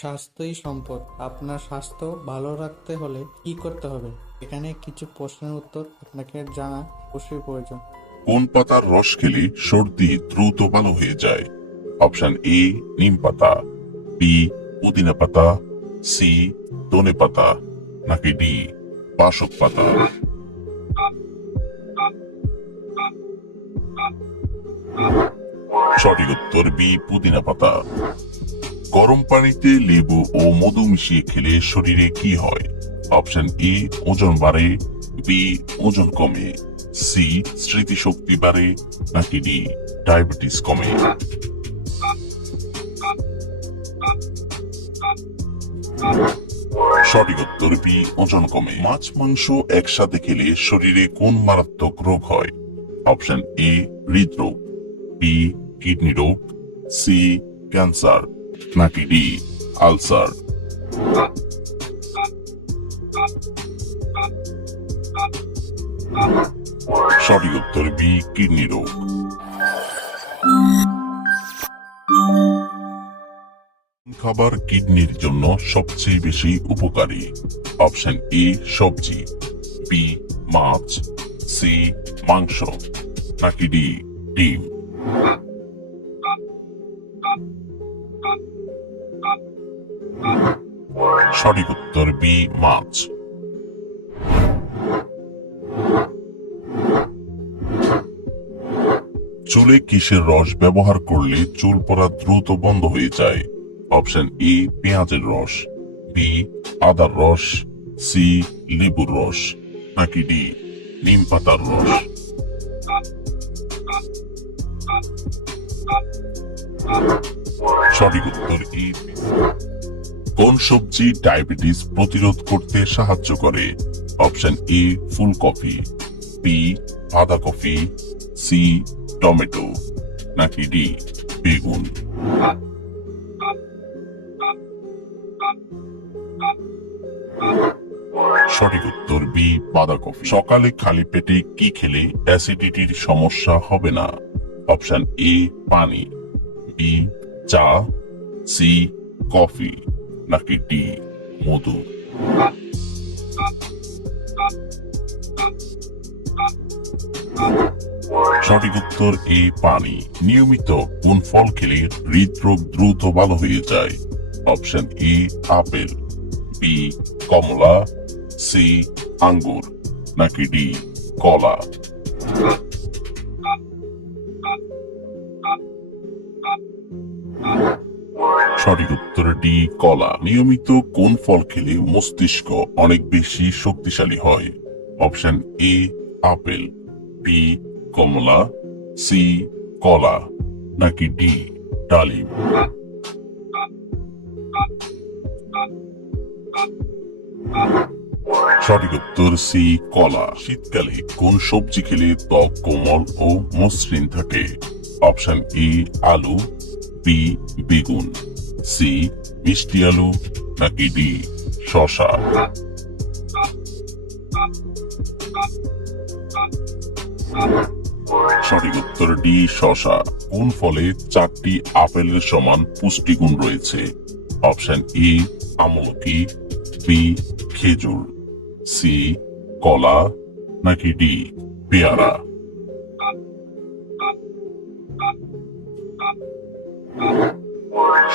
স্বাস্থ্যই সম্পদ। আপনার স্বাস্থ্য ভালো রাখতে হলে কি করতে হবে? এখানে কিছু প্রশ্নের উত্তর আপনাকে জানা অবশ্যই প্রয়োজন। কোন পাতার রস খেলে সর্দি দ্রুত ভালো হয়ে যায়? অপশন এ নিম পাতা, বি পুদিনা পাতা, সি ধনে পাতা, নাকি ডি বাসক পাতা? সঠিক উত্তর বি পুদিনা পাতা। গরম পানিতে লেবু ও মধু মিশিয়ে খেলে শরীরে কি হয়? অপশন এ ওজন বাড়ে, বি ওজন কমে, সি স্মৃতিশক্তি বাড়ে, নাকি ডি ডায়াবেটিস কমে? সঠিক উত্তর বি ওজন কমে। মাছ মাংস একসাথে খেলে শরীরে কোন মারাত্মক রোগ হয়? অপশন এ হৃদরোগ, বি কিডনি রোগ, সি ক্যান্সার, নাকি ডি আলসার? সঠিক উত্তর বি কিডনি রোগ। খাবার কিডনির জন্য সবচেয়ে বেশি উপকারী? অপশন এ সবজি, বি মাছ, সি মাংস, নাকি ডি ডিম? সঠিক উত্তর বি মাছ। চুলে কিসের রস ব্যবহার করলে চুল পড়া দ্রুত বন্ধ হয়ে যায়? অপশন এ পেঁয়াজের রস, বি আদার রস, সি লেবুর রস, নাকি ডি নিম পাতার রস? সঠিক উত্তর এ। কোন সবজি ডায়াবেটিস প্রতিরোধ করতে সাহায্য করে? অপশন এ ফুলকপি, বি বাঁধাকপি, সি টমেটো, নাকি ডি বেগুন? সঠিক উত্তর বি বাঁধাকপি। সকালে খালি পেটে কি খেলে অ্যাসিডিটির সমস্যা হবে না? অপশন এ পানি, বি চা, সি কফি, নাকি ডি মধু? সঠিক উত্তর এ পানি। নিয়মিত কোন ফল খেলে হৃদরোগ দ্রুত ভালো হয়ে যায়? অপশন এ আপেল, বি কমলা, সি আঙ্গুর, নাকি ডি কলা? সঠিক উত্তর ডি কলা। নিয়মিত কোন ফল খেলে মস্তিষ্ক অনেক বেশি শক্তিশালী হয়? অপশন এ আপেল, বি কমলা, সি কলা, নাকি ডি ডালিম? সঠিক উত্তর সি কলা। শীতকালে কোন সবজি খেলে ত্বক কোমল ও মসৃণ থাকে? অপশন এ আলু, বি বেগুন, সি মিষ্টি আলু, নাকি ডি শসা? সঠিক উত্তর ডি শসা। কোন ফলে 4টি আপেলের সমান পুষ্টিগুণ রয়েছে? অপশন এ আমলকি, বি খেজুর, সি কলা, নাকি ডি পেয়ারা?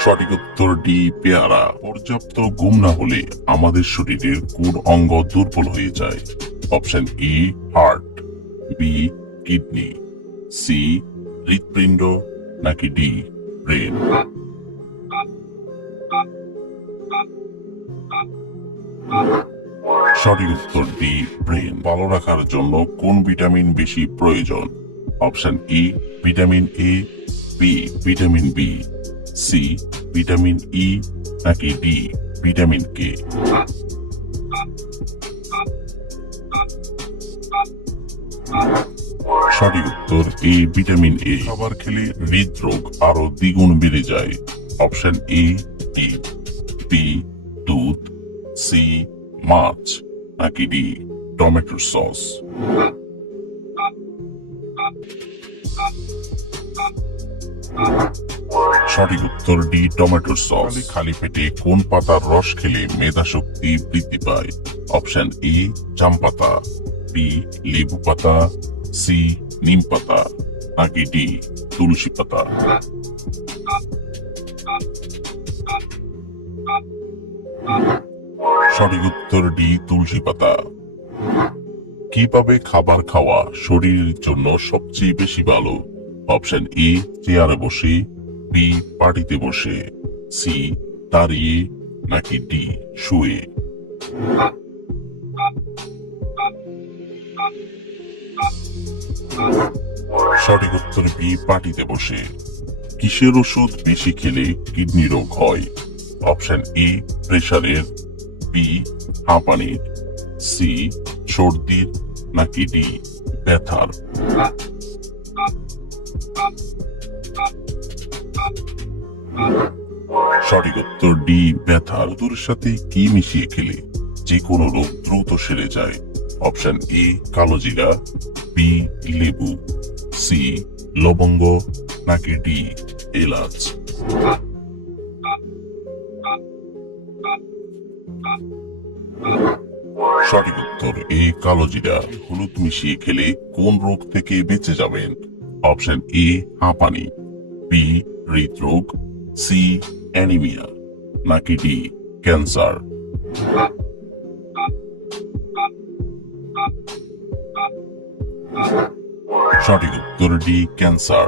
সঠিক উত্তর ডি পেয়ারা। পর্যাপ্ত ঘুম না হলে আমাদের শরীরের কোন অঙ্গ দুর্বল হয়ে যায়? Option A heart, B kidney, C হৃৎপিণ্ড, নাকি ডি ব্রেন? সঠিক উত্তর ডি ব্রেন। ভালো রাখার জন্য কোন ভিটামিন বেশি প্রয়োজন? Option E vitamin A, B vitamin B, C vitamin E, নাকি ডি ভিটামিন কে? সঠিক উত্তর এ ভিটামিন এ। খাবার খেলে হৃদরোগ আরো দ্বিগুণ বেড়ে যায়। অপশন এ ডিম, বি দুধ, সি মাছ, নাকি ডি টমেটোর সস? সঠিক উত্তর ডি টমেটো সস। খালি পেটে কোন পাতার রস খেলে মেধা শক্তি বৃদ্ধি পায়? অপশন এ জাম পাতা, বি লেবু পাতা, সি নিম পাতা, নাকি ডি তুলসী পাতা? সঠিক উত্তর ডি তুলসী পাতা। কিভাবে খাবার খাওয়া শরীরের জন্য সবচেয়ে বেশি ভালো? অপশন এ চেয়ারে বসে, বি পাটিতে বসে, সি দাঁড়িয়ে, নাকি ডি শুয়ে? সঠিক উত্তর বি পাটিতে বসে। কিসের ওষুধ বেশি খেলে কিডনি রোগ হয়? অপশন এ প্রেসারের, বি হাঁপানির, সি সর্দির, নাকি ডি ব্যথার? সঠিক উত্তর ডি ব্যথার। মধুর সাথে কি মিশিয়ে খেলে যে কোনো রোগ দ্রুত সেরে যায়? অপশন এ কালোজিরা, বি লেবু, সি লবঙ্গ, নাকি ডি এলাচ? সঠিক উত্তর এ কালোজিরা। হলুদ মিশিয়ে খেলে কোন রোগ থেকে বেঁচে যাবেন? অপশন এ হাঁপানি, বি হৃদরোগ, সি অ্যানিমিয়া, নাকি ডি ক্যান্সার? সঠিক উত্তর ডি ক্যান্সার।